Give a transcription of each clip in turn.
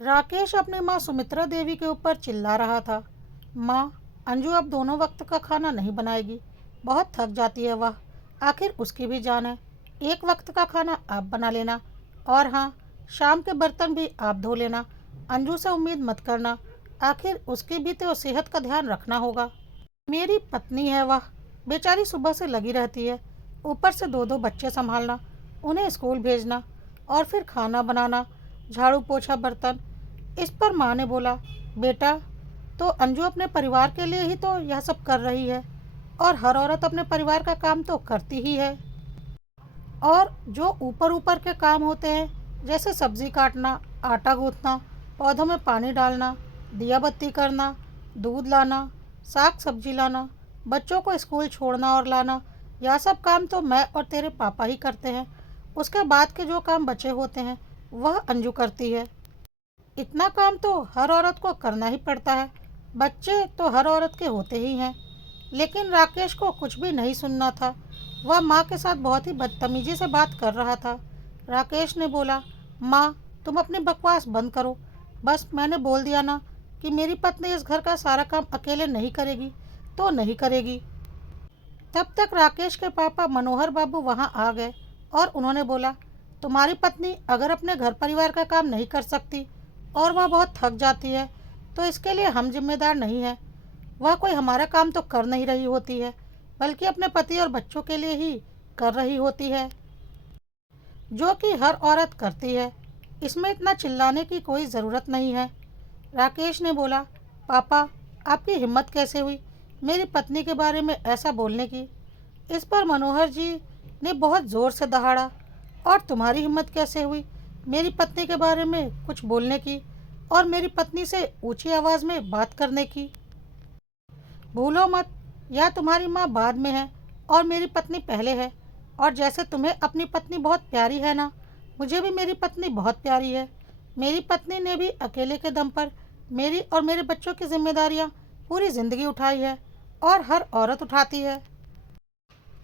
राकेश अपनी माँ सुमित्रा देवी के ऊपर चिल्ला रहा था। माँ, अंजू अब दोनों वक्त का खाना नहीं बनाएगी। बहुत थक जाती है वह। आखिर उसकी भी जान है। एक वक्त का खाना आप बना लेना। और हाँ, शाम के बर्तन भी आप धो लेना। अंजू से उम्मीद मत करना। आखिर उसकी भी तो सेहत का ध्यान रखना होगा। मेरी पत्नी है वह। बेचारी सुबह से लगी रहती है। ऊपर से दो दो बच्चे संभालना, उन्हें स्कूल भेजना, और फिर खाना बनाना, झाड़ू पोछा बर्तन। इस पर माँ ने बोला, बेटा, तो अंजू अपने परिवार के लिए ही तो यह सब कर रही है। और हर औरत अपने परिवार का काम तो करती ही है। और जो ऊपर ऊपर के काम होते हैं, जैसे सब्जी काटना, आटा गूंथना, पौधों में पानी डालना, दिया बत्ती करना, दूध लाना, साग सब्जी लाना, बच्चों को स्कूल छोड़ना और लाना, यह सब काम तो मैं और तेरे पापा ही करते हैं। उसके बाद के जो काम बचे होते हैं वह अंजू करती है। इतना काम तो हर औरत को करना ही पड़ता है। बच्चे तो हर औरत के होते ही हैं। लेकिन राकेश को कुछ भी नहीं सुनना था। वह माँ के साथ बहुत ही बदतमीजी से बात कर रहा था। राकेश ने बोला, माँ, तुम अपनी बकवास बंद करो। बस मैंने बोल दिया ना कि मेरी पत्नी इस घर का सारा काम अकेले नहीं करेगी तो नहीं करेगी। तब तक राकेश के पापा मनोहर बाबू वहाँ आ गए और उन्होंने बोला, तुम्हारी पत्नी अगर अपने घर परिवार का काम नहीं कर सकती और वह बहुत थक जाती है तो इसके लिए हम जिम्मेदार नहीं हैं। वह कोई हमारा काम तो कर नहीं रही होती है, बल्कि अपने पति और बच्चों के लिए ही कर रही होती है, जो कि हर औरत करती है। इसमें इतना चिल्लाने की कोई ज़रूरत नहीं है। राकेश ने बोला, पापा, आपकी हिम्मत कैसे हुई मेरी पत्नी के बारे में ऐसा बोलने की। इस पर मनोहर जी ने बहुत ज़ोर से दहाड़ा, और तुम्हारी हिम्मत कैसे हुई मेरी पत्नी के बारे में कुछ बोलने की और मेरी पत्नी से ऊंची आवाज़ में बात करने की। भूलो मत, यह तुम्हारी माँ बाद में है और मेरी पत्नी पहले है। और जैसे तुम्हें अपनी पत्नी बहुत प्यारी है ना, मुझे भी मेरी पत्नी बहुत प्यारी है। मेरी पत्नी ने भी अकेले के दम पर मेरी और मेरे बच्चों की जिम्मेदारियाँ पूरी ज़िंदगी उठाई है, और हर औरत उठाती है।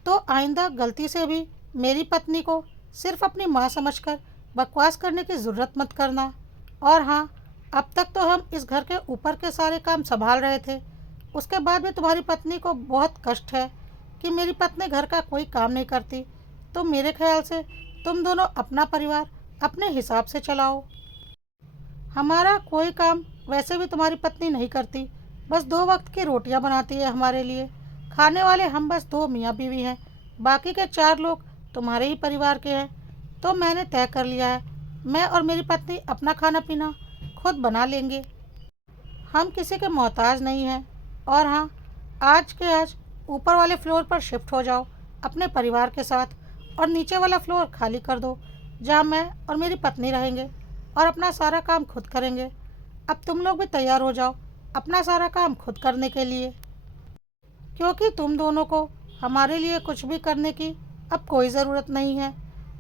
तो आइंदा गलती से भी मेरी पत्नी को सिर्फ अपनी माँ समझकर बकवास करने की ज़रूरत मत करना। और हाँ, अब तक तो हम इस घर के ऊपर के सारे काम संभाल रहे थे। उसके बाद भी तुम्हारी पत्नी को बहुत कष्ट है कि मेरी पत्नी घर का कोई काम नहीं करती। तो मेरे ख्याल से तुम दोनों अपना परिवार अपने हिसाब से चलाओ। हमारा कोई काम वैसे भी तुम्हारी पत्नी नहीं करती। बस दो वक्त की रोटियां बनाती है हमारे लिए। खाने वाले हम बस दो मियाँ बीवी हैं। बाकी के चार लोग तुम्हारे ही परिवार के हैं। तो मैंने तय कर लिया है, मैं और मेरी पत्नी अपना खाना पीना खुद बना लेंगे। हम किसी के मोहताज नहीं हैं। और हाँ, आज के आज ऊपर वाले फ्लोर पर शिफ्ट हो जाओ अपने परिवार के साथ, और नीचे वाला फ्लोर खाली कर दो जहाँ मैं और मेरी पत्नी रहेंगे और अपना सारा काम खुद करेंगे। अब तुम लोग भी तैयार हो जाओ अपना सारा काम खुद करने के लिए, क्योंकि तुम दोनों को हमारे लिए कुछ भी करने की अब कोई ज़रूरत नहीं है।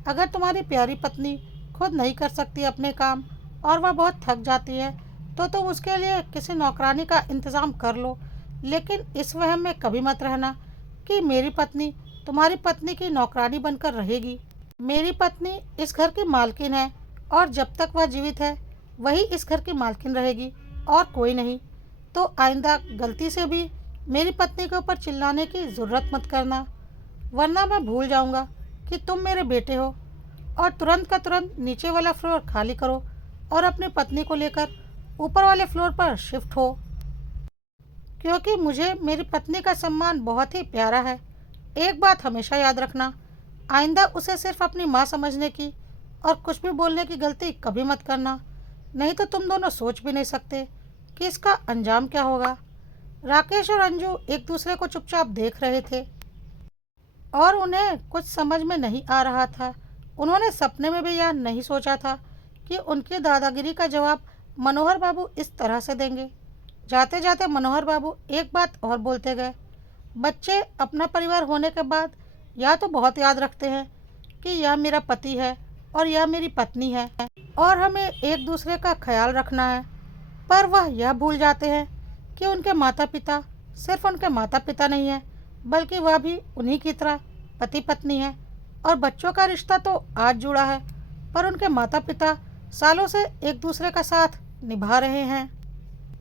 अगर तुम्हारी प्यारी पत्नी खुद नहीं कर सकती अपने काम और वह बहुत थक जाती है तो तुम उसके लिए किसी नौकरानी का इंतज़ाम कर लो। लेकिन इस वहम में कभी मत रहना कि मेरी पत्नी तुम्हारी पत्नी की नौकरानी बनकर रहेगी। मेरी पत्नी इस घर की मालकिन है, और जब तक वह जीवित है वही इस घर की मालकिन रहेगी और कोई नहीं। तो आइंदा गलती से भी मेरी पत्नी के ऊपर चिल्लाने की ज़रूरत मत करना, वरना मैं भूल जाऊंगा कि तुम मेरे बेटे हो। और तुरंत का तुरंत नीचे वाला फ्लोर खाली करो और अपनी पत्नी को लेकर ऊपर वाले फ्लोर पर शिफ्ट हो, क्योंकि मुझे मेरी पत्नी का सम्मान बहुत ही प्यारा है। एक बात हमेशा याद रखना, आइंदा उसे सिर्फ अपनी माँ समझने की और कुछ भी बोलने की गलती कभी मत करना, नहीं तो तुम दोनों सोच भी नहीं सकते कि इसका अंजाम क्या होगा। राकेश और अंजू एक दूसरे को चुपचाप देख रहे थे और उन्हें कुछ समझ में नहीं आ रहा था। उन्होंने सपने में भी यह नहीं सोचा था कि उनकी दादागिरी का जवाब मनोहर बाबू इस तरह से देंगे। जाते जाते मनोहर बाबू एक बात और बोलते गए, बच्चे अपना परिवार होने के बाद या तो बहुत याद रखते हैं कि यह मेरा पति है और यह मेरी पत्नी है और हमें एक दूसरे का ख्याल रखना है, पर वह यह भूल जाते हैं कि उनके माता पिता सिर्फ उनके माता पिता नहीं हैं, बल्कि वह भी उन्हीं की तरह पति पत्नी है। और बच्चों का रिश्ता तो आज जुड़ा है, पर उनके माता पिता सालों से एक दूसरे का साथ निभा रहे हैं।